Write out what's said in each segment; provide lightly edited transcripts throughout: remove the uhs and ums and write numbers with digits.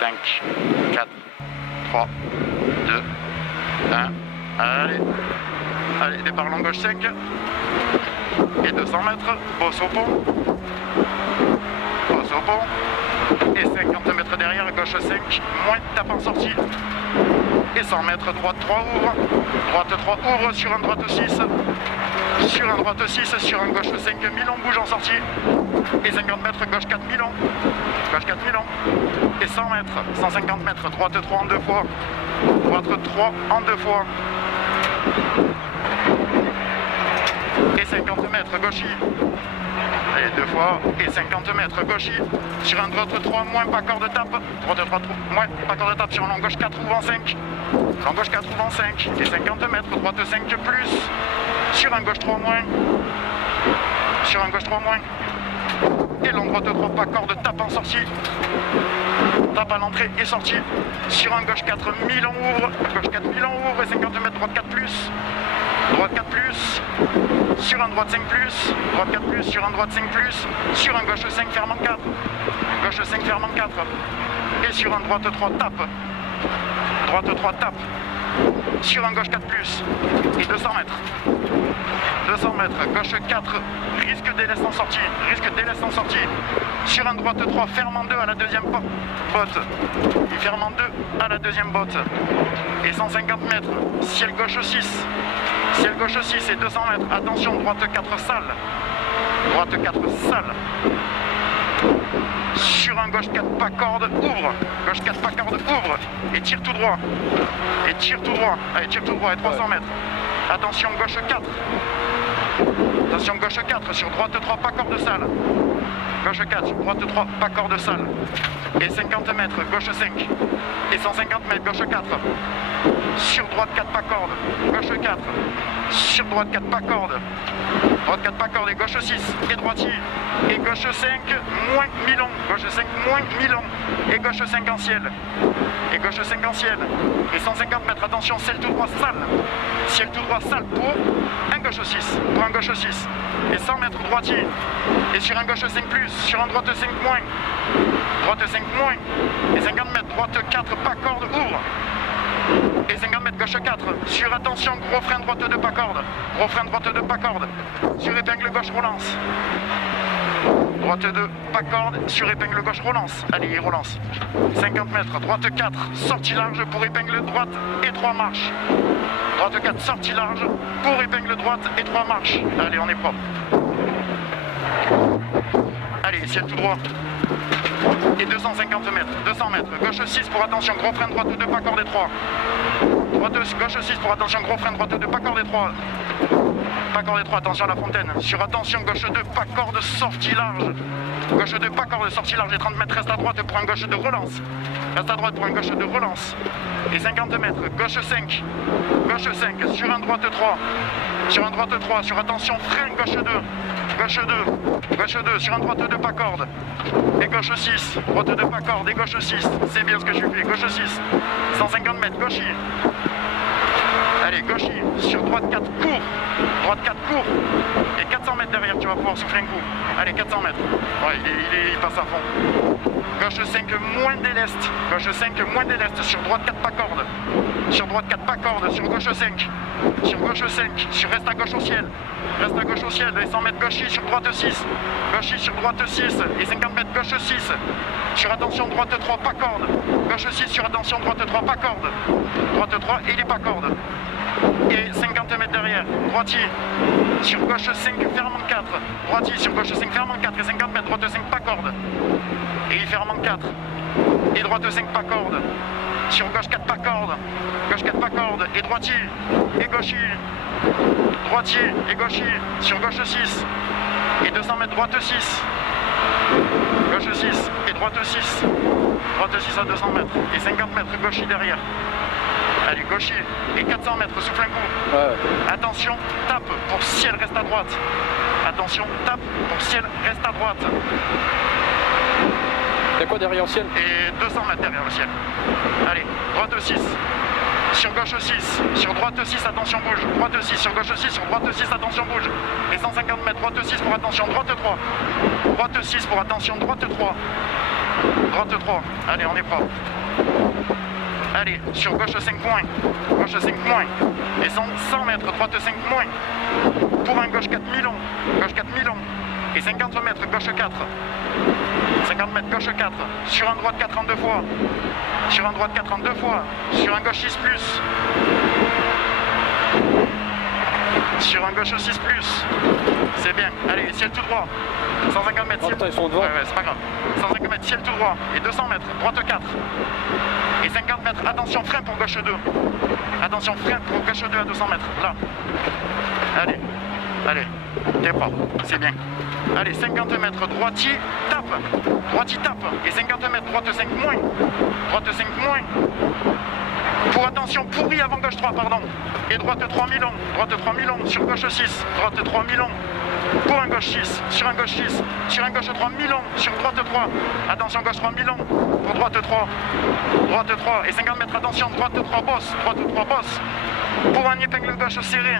5, 4, 3, 2, 1. Allez, départ long gauche 5. Et 200 mètres, bosse au pont. Bosse au pont. Et 50 mètres derrière, gauche 5, moins, tape en sortie. Et 100 mètres, droite 3 ouvre. Droite 3 ouvre sur un droite 6. Sur un droite 6, sur un gauche 5, Milon bouge en sortie. Et 50 mètres, gauche 4, Milon. Gauche 4, Milon. Et 100 mètres, 150 mètres, droite 3 en 2 fois. Droite 3 en 2 fois. Et 50 mètres, gauchis. Allez, 2 fois. Et 50 mètres, gauchis. Sur un droite 3, moins, pas corps de tape. Droite 3, moins, pas corps de tape. Sur un long gauche 4, ouvre en 5. Long gauche 4, ouvre en 5. Et 50 mètres, droite 5 plus. Sur un gauche 3 moins. Sur un gauche 3 moins. Et long droite 3, pas corps de tape en sortie. Tape à l'entrée et sortie. Sur un gauche 4, Milon ouvre. Gauche 4, Milon ouvre. Et 50 mètres, droite 4 plus. Droite 4 plus. Sur un droite 5 plus. Droite 4 plus. Sur un droite 5 plus. Sur un gauche 5, ferme en 4. Gauche 5, ferme en 4. Et sur un droite 3, tape. Droite 3, tape. Sur un gauche 4 plus. Et 200 mètres. 200 mètres, gauche 4, risque délaisse en sortie, risque délaisse en sortie. Sur un droite 3, ferme en 2 à la deuxième botte. Il ferme en 2 à la deuxième botte. Et 150 mètres, ciel gauche 6. Ciel gauche 6 et 200 mètres. Attention, droite 4, salle. Droite 4, salle. Sur un gauche 4, pas corde, ouvre. Gauche 4, pas corde, ouvre. Et tire tout droit. Et tire tout droit. Allez, tire tout droit et 300 mètres. Attention, gauche 4. Attention, gauche 4, sur droite 3, pas corde salle. Gauche 4, sur droite 3, pas corde salle. Et 50 mètres, gauche 5. Et 150 mètres, gauche 4. Sur droite 4, pas corde. Gauche 4. Sur droite 4, pas corde. Droite 4, pas corde. Et gauche 6. Et droitier. Et gauche 5, moins Milon. Gauche 5, moins Milon. Et gauche 5 en ciel. Et gauche 5 en ciel. Et 150 mètres, attention, ciel tout droit, salle. Ciel tout droit, salle pour un gauche 6. Pour un gauche 6. Et 100 mètres, droitier. Et sur un gauche 5 plus. Sur un droite 5 moins. Droite 5 moins. Et 50 mètres, droite 4, pas corde, ouvre. Et 50 mètres, gauche 4. Sur, attention, gros frein droite 2, pas corde. Gros frein droite 2, pas corde. Sur épingle gauche, relance. Droite 2, pas corde. Sur épingle gauche, relance. Allez, il relance. 50 mètres, droite 4. Sortie large pour épingle droite et 3 marches. Droite 4, sortie large pour épingle droite et 3 marches. Allez, on est propre. Allez, ciel tout droit. Et 250 mètres, 200 mètres. Gauche 6 pour attention, gros frein droite 2, pas corde et 3. Gauche 6 pour attention, gros frein droite 2, pas corde et 3. Pas corde et 3, attention à la fontaine. Sur attention, gauche 2, pas corde, sortie large. Gauche 2, pas corde, sortie large et 30 mètres, reste à droite pour un gauche de relance. Reste à droite pour un gauche de relance. Et 50 mètres, gauche 5. Gauche 5, sur un droite 3. Sur un droite 3, sur attention, frein, gauche 2. Gauche 2, gauche 2, sur un droite 2, pas corde. Et gauche 6, droite 2, pas corde. Et gauche 6, c'est bien ce que je fais. Gauche 6, 150 mètres, gauchis. Allez, gauchis, sur droite 4, court. Droite 4, court. Et 400 mètres derrière, tu vas pouvoir souffler un coup. Allez, 400 mètres. Ouais, il passe à fond. Gauche 5, moins déleste. Gauche 5, moins déleste. Sur droite 4, pas corde. Sur droite 4, pas corde. Sur gauche 5. Sur gauche 5. Sur reste à gauche au ciel. Reste à gauche au ciel. Et 100 mètres, gauchis sur droite 6. Gauchis sur droite 6. Et 50 mètres, gauche 6. Sur attention, droite 3, pas corde. Gauche 6, sur attention, droite 3, pas corde. Droite 3, et il est pas corde. Et 50 mètres derrière, droitier, sur gauche 5, ferme en 4. Droitier, sur gauche 5, ferme en 4. Et 50 mètres, droite 5, pas corde. Et il ferme en 4. Et droite 5, pas corde. Sur gauche 4, pas corde. Gauche 4, pas corde. Et droitier, et gauchier. Droitier et gauchier, sur gauche 6. Et 200 mètres, droite 6. Gauche 6 et droite 6. Droite 6 à 200 mètres. Et 50 mètres, gauchier derrière. Allez, gauchier. Et 400 mètres, souffle un coup. Ouais. Attention, tape pour ciel, reste à droite. Attention, tape pour ciel, reste à droite. T'as quoi derrière le ciel? Et 200 mètres derrière le ciel. Allez, droite 6. Sur gauche 6, sur droite 6, attention bouge. Droite 6, sur gauche 6, sur droite 6, attention bouge. Et 150 mètres, droite 6 pour attention, droite 3. Droite 6 pour attention, droite 3. droite 3, allez, on est propre. Allez, sur gauche 5 moins, gauche 5 moins, descend 100 mètres, droite 5 moins, pour un gauche 4 mi-long, gauche 4 mi-long, et 50 mètres, gauche 4, 50 mètres, gauche 4, sur un droite 4 en 2 fois, sur un droite 4 en 2 fois, sur un gauche 6 plus, sur un gauche 6 plus, c'est bien, allez, ciel tout droit, 150 mètres, ciel... Ils sont devant. Ouais, c'est pas grave, 150 mètres, ciel tout droit, et 200 mètres, droite 4, et 50 mètres, attention, frein pour gauche 2, attention, frein pour gauche 2 à 200 mètres, là, allez, allez, t'es propre, c'est bien, allez, 50 mètres, droitier, tape, et 50 mètres, droite 5 moins, droite 5 moins, pour attention, pourri avant gauche 3, pardon, et droite 3 mi-long, droite 3 mi-long, sur gauche 6, droite 3 mi-long, pour un gauche 6, sur un gauche 6, sur un gauche 3 mi-long, sur droite 3, attention gauche 3 mi-long, pour droite 3, et 50 mètres, attention, droite 3 bosse, pour un épingle gauche serré,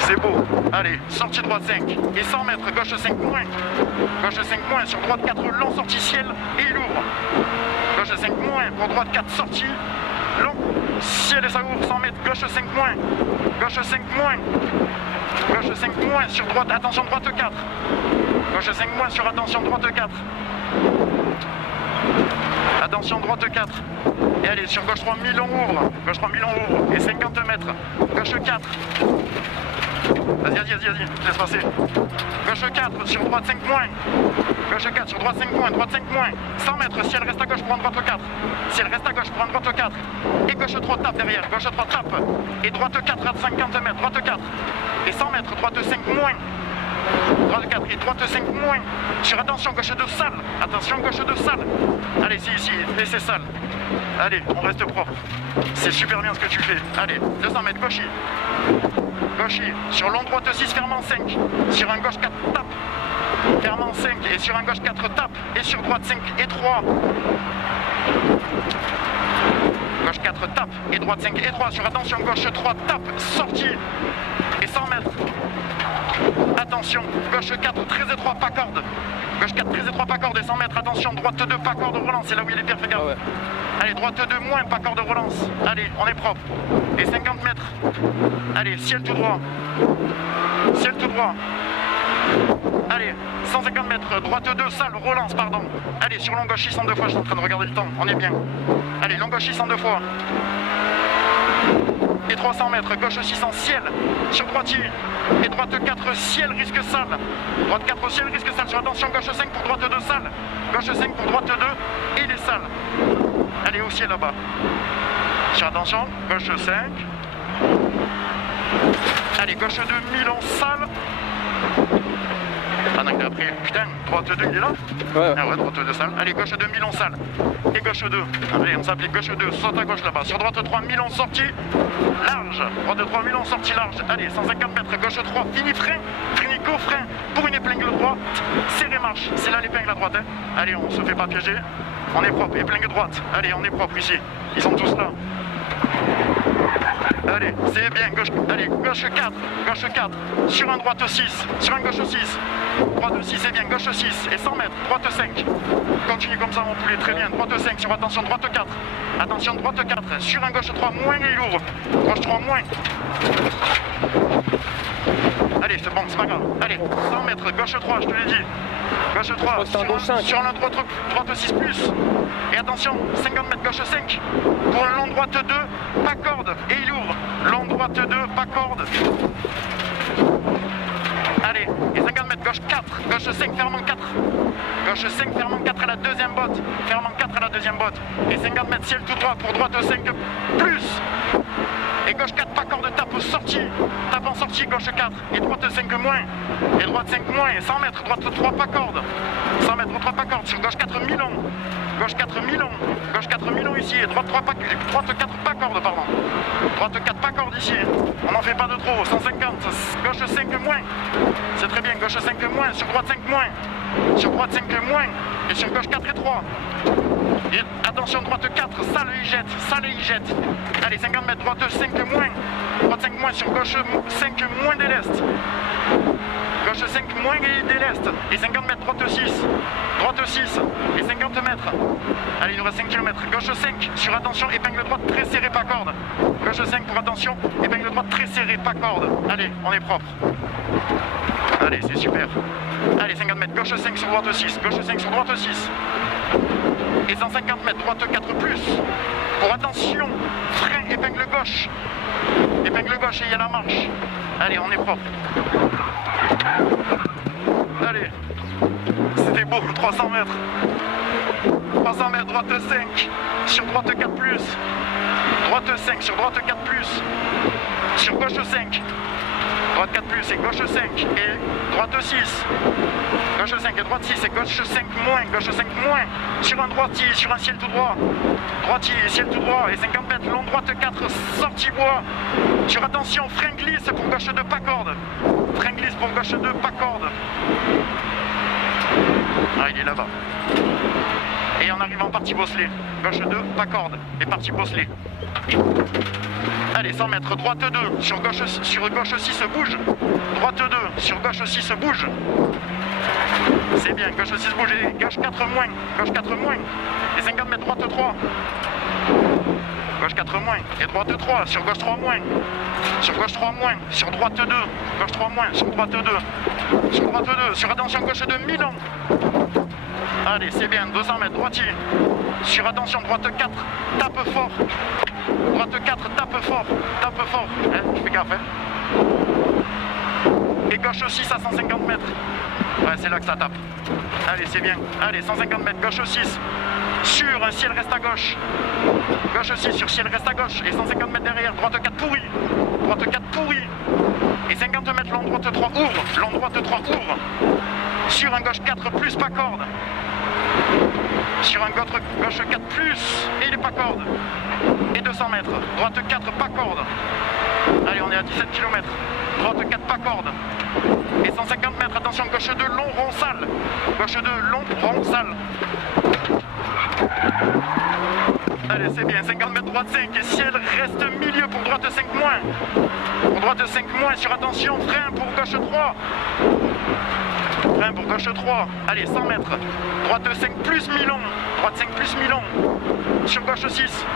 c'est beau, allez, sortie droite 5, et 100 mètres, gauche 5 moins, sur droite 4, long, sortie ciel, et il ouvre, gauche 5 moins, pour droite 4, sortie, long, ciel et ça ouvre, 100 mètres, gauche 5 moins, gauche 5 moins, sur droite, attention droite 4, gauche 5 moins, sur attention droite 4, attention droite 4, et allez, sur gauche 3, mi-long ouvre, et 50 mètres, gauche 4, vas-y, laisse passer, gauche 4, sur droite 5 moins, gauche 4, sur droite 5 moins, 100 mètres, ciel reste à gauche pour un droite 4, et gauche 3 tape derrière, gauche 3 tape, et droite 4 à 50 mètres, droite 4, et 100 mètres, droite 5 moins, droite 4 et droite 5 moins, sur attention gauche 2 sale, allez, ici, et c'est sale, allez, on reste propre, c'est super bien ce que tu fais, allez, 200 mètres, gauchis, sur long droite 6, fermant 5, sur un gauche 4 tape, fermant 5, et sur un gauche 4 tape, et sur droite 5 et 3, gauche 4 tape, et droite 5 et 3, sur attention gauche 3 tape, sortie, et 100 mètres, attention, gauche 4 très étroit, pas corde, gauche 4 très étroit, pas corde, et 100 mètres, attention, droite 2 pas corde, relance, c'est là où il est pire, fais gaffe. Ouais. Allez, droite 2 moins, pas corde, relance, allez, on est propre, et 50 mètres, allez, ciel tout droit, allez, 150 mètres, droite 2, sale, relance, pardon, allez, sur long gauche 6 en 2 fois, je suis en train de regarder le temps, on est bien, allez, long gauche 6 en 2 fois, et 300 mètres, gauche 6 en ciel, sur droitier, et droite 4, ciel, risque sale, droite 4, ciel, risque sale, sur attention, gauche 5 pour droite 2, sale, gauche 5 pour droite 2, et il est sale, allez, au ciel là-bas, sur attention, gauche 5, allez, gauche 2, mi-long, sale, pendant que après, putain, droite 2, il est là? Ouais. Ah ouais, droite 2 sale. Allez, gauche 2, mi-long sale. Et gauche 2. Allez, on s'applique gauche 2, saute à gauche là-bas. Sur droite 3, mi-long sortie, large. Droite 3, mi-long sortie, large. Allez, 150 mètres, gauche 3, fini frein. Trinico, frein. Pour une épingle droite, serré marche. C'est là l'épingle à droite, hein. Allez, on se fait pas piéger. On est propre, épingle droite. Allez, on est propre ici. Ils sont tous là. Allez, c'est bien, gauche, allez, gauche 4, sur un droite 6, sur un gauche 6, droite 6, c'est bien, gauche 6, et 100 mètres, droite 5, continue comme ça mon poulet, très bien, droite 5, sur attention, droite 4, attention, droite 4, sur un gauche 3, moins et il ouvre, gauche 3, moins, allez, c'est bon, c'est pas grave, allez, 100 mètres, gauche 3, je te l'ai dit, gauche 3, sur un droite 6 plus, et attention, 50 mètres, gauche 5, pour un long droite 2, pas corde, et il ouvre, long droite 2, pas corde, allez, et 50 mètres, gauche 4, gauche 5, fermant 4, gauche 5, fermant 4 à la deuxième botte, et 50 mètres, ciel tout droit, pour droite 5 plus, et gauche 4, pas corde, tape sortie, tape en sortie, gauche 4, et droite 5 moins, et droite 5 moins, et 100 mètres, droite 3 pas corde, 100 mètres, 3 pas corde, sur gauche 4 mi-long, gauche 4 mi-long ici, et droite 4 pas corde, pardon, droite 4 pas corde ici, on n'en fait pas de trop, 150, gauche 5 moins, c'est très bien, gauche 5 moins, sur droite 5 moins, Sur droite 5 moins. Et sur gauche 4 et 3. Et attention, droite 4, ça le y jette. Allez, 50 mètres, droite 5 moins. Droite 5 moins, sur gauche 5 moins déleste. Gauche 5 moins et déleste. Et 50 mètres, droite 6. Droite 6. Et 50 mètres. Allez, il nous reste 5 km. Gauche 5, sur attention, épingle droite très serrée, pas corde. Gauche 5 pour attention, épingle droite très serrée, pas corde. Allez, on est propre. Allez, c'est super. Allez, 50 mètres, gauche 5 sur droite 6. Gauche 5 sur droite 6. Et 150 mètres, droite 4 plus. Pour attention, frein, épingle gauche. Épingle gauche et il y a la marche. Allez, on est propre. Allez. C'était beau, 300 mètres. 300 mètres, droite 5. Sur droite 4 plus. Droite 5, sur droite 4 plus. Sur gauche 5. Droite 4 plus et gauche 5 et droite 6. Gauche 5 et droite 6 et gauche 5 moins. Gauche 5 moins. Sur un droitier, sur un ciel tout droit. Droitier, ciel tout droit et 50 mètres. Long droite 4, sortie bois. Sur attention, frein glisse pour gauche 2, pas corde. Frein glisse pour gauche 2, pas corde. Ah, il est là-bas. Et on arrive en partie bosselée. Gauche 2, pas corde. Et partie bosselée. Allez, 100 mètres, droite 2, sur gauche 6 bouge. Droite 2, sur gauche 6 bouge. C'est bien, gauche 6 bouge et gauche 4 moins. Gauche 4 moins. Et 50 mètres, droite 3. Gauche 4 moins. Et droite 3, sur gauche 3 moins. Sur gauche 3 moins. Sur droite 2. Gauche 3 moins. Sur droite 2. Sur droite 2. Sur attention, gauche 2, Milan. Allez, c'est bien, 200 mètres, droitier. Sur attention, droite 4, tape fort. Droite 4, tape fort. Tape fort. Hein, je fais gaffe, hein. Et gauche 6 à 150 mètres. Ouais, c'est là que ça tape. Allez, c'est bien. Allez, 150 mètres, gauche 6. Sur un ciel reste à gauche. Gauche 6, sur ciel reste à gauche. Et 150 mètres derrière, droite 4 pourri. Droite 4 pourri. Et 50 mètres, long droite 3 ouvre. Long droite 3 ouvre. Sur un gauche 4 plus, pas corde. Sur un gauche 4 plus, et il est pas corde. Et 200 mètres, droite 4, pas corde. Allez, on est à 17 km. Droite 4, pas corde. Et 150 mètres, attention, gauche 2, long, rond, sale. Gauche 2, long, rond, sale. Allez, c'est bien, 50 mètres, droite 5, et ciel reste milieu pour droite 5 moins. Pour droite 5 moins, sur attention, frein pour gauche 3. Frein pour gauche 3. Allez, 100 mètres. Droite 5 plus Milan. Droite 5 plus Milan. Sur gauche 6.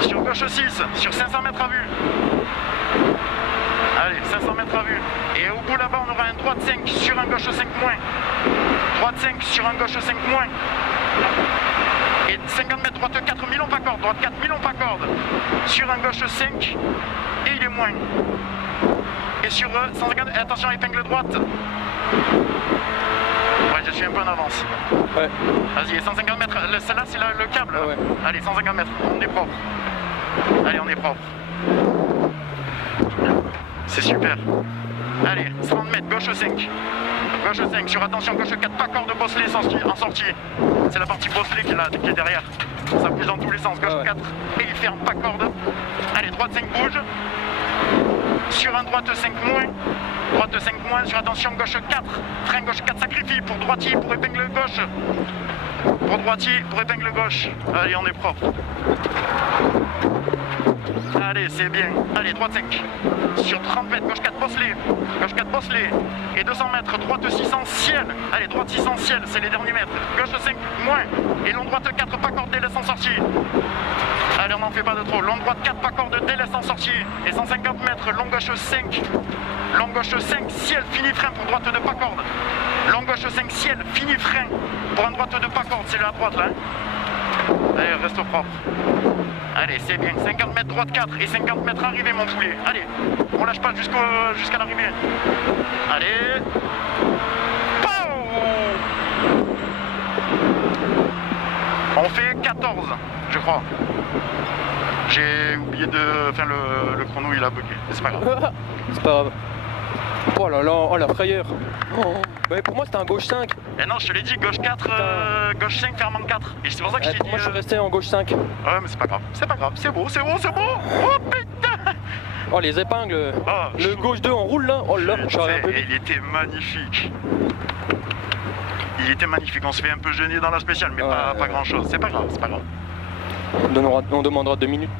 Sur gauche 6. Sur 500 mètres à vue. Allez, 500 mètres à vue. Et au bout là-bas, on aura un droite 5 sur un gauche 5 moins. Droite 5 sur un gauche 5 moins. Et 50 mètres, droite 4, Milan pas corde. Droite 4, Milan pas corde. Sur un gauche 5. Et il est moins. Et sur 150, attention, épingle droite. Ouais, je suis un peu en avance. Ouais. Vas-y, 150 mètres. Celle-là, c'est le câble. Ah ouais. Allez, 150 mètres. On est propre. Allez, on est propre. C'est super. Allez, 100 mètres, gauche 5. Gauche 5, sur attention, gauche 4, pas corde bosselée en sortie. C'est la partie bosselée qui est derrière. Ça bouge dans tous les sens. Gauche 4, et il ferme pas corde. Allez, droite 5 bouge. Sur un droite 5 moins. Droite 5 moins, sur attention, gauche 4. Frein gauche 4, sacrifie pour droitier, pour épingle gauche. Pour droitier, pour épingle gauche. Allez, on est propre. Allez, c'est bien. Allez, droite 5. Sur 30 mètres, gauche 4 bosselée. Gauche 4 bosselée. Et 200 mètres, droite 6 en ciel. Allez, droite 6 en ciel, c'est les derniers mètres. Gauche 5 moins. Et long droite 4, pas corde, délaisse en sortie. Allez, on n'en fait pas de trop. Long droite 4, pas corde, délaisse en sortie. Et 150 mètres, long gauche 5. Long gauche 5, ciel, fini frein pour droite de pas corde. Long gauche 5, ciel, fini frein pour un droite de pas corde. C'est la droite là. Allez, reste propre. Allez, c'est bien. 50 mètres, droite 4 et 50 mètres arrivée, mon poulet. Allez, on lâche pas jusqu'à l'arrivée. Allez. Pow! On fait 14, je crois. J'ai oublié de... Enfin, le chrono, il a bugué. C'est pas grave. C'est pas grave. Oh là là, oh la frayeur. Oh. Bah, pour moi, c'était un gauche 5. Eh non, je te l'ai dit, gauche 4, gauche 5, ferme en 4. Et c'est pour ça que je t'ai dit... Moi, je suis resté en gauche 5. Ouais, mais c'est pas grave. C'est pas grave. C'est beau, c'est beau, c'est beau. Oh putain! Oh, les épingles. Oh, le gauche 2 en roule là. Oh là, j'aurais un peu... Il était magnifique. Il était magnifique, on se fait un peu gêner dans la spéciale, mais Ouais, pas grand chose. C'est pas grave, c'est pas grave. On demandera 2 minutes.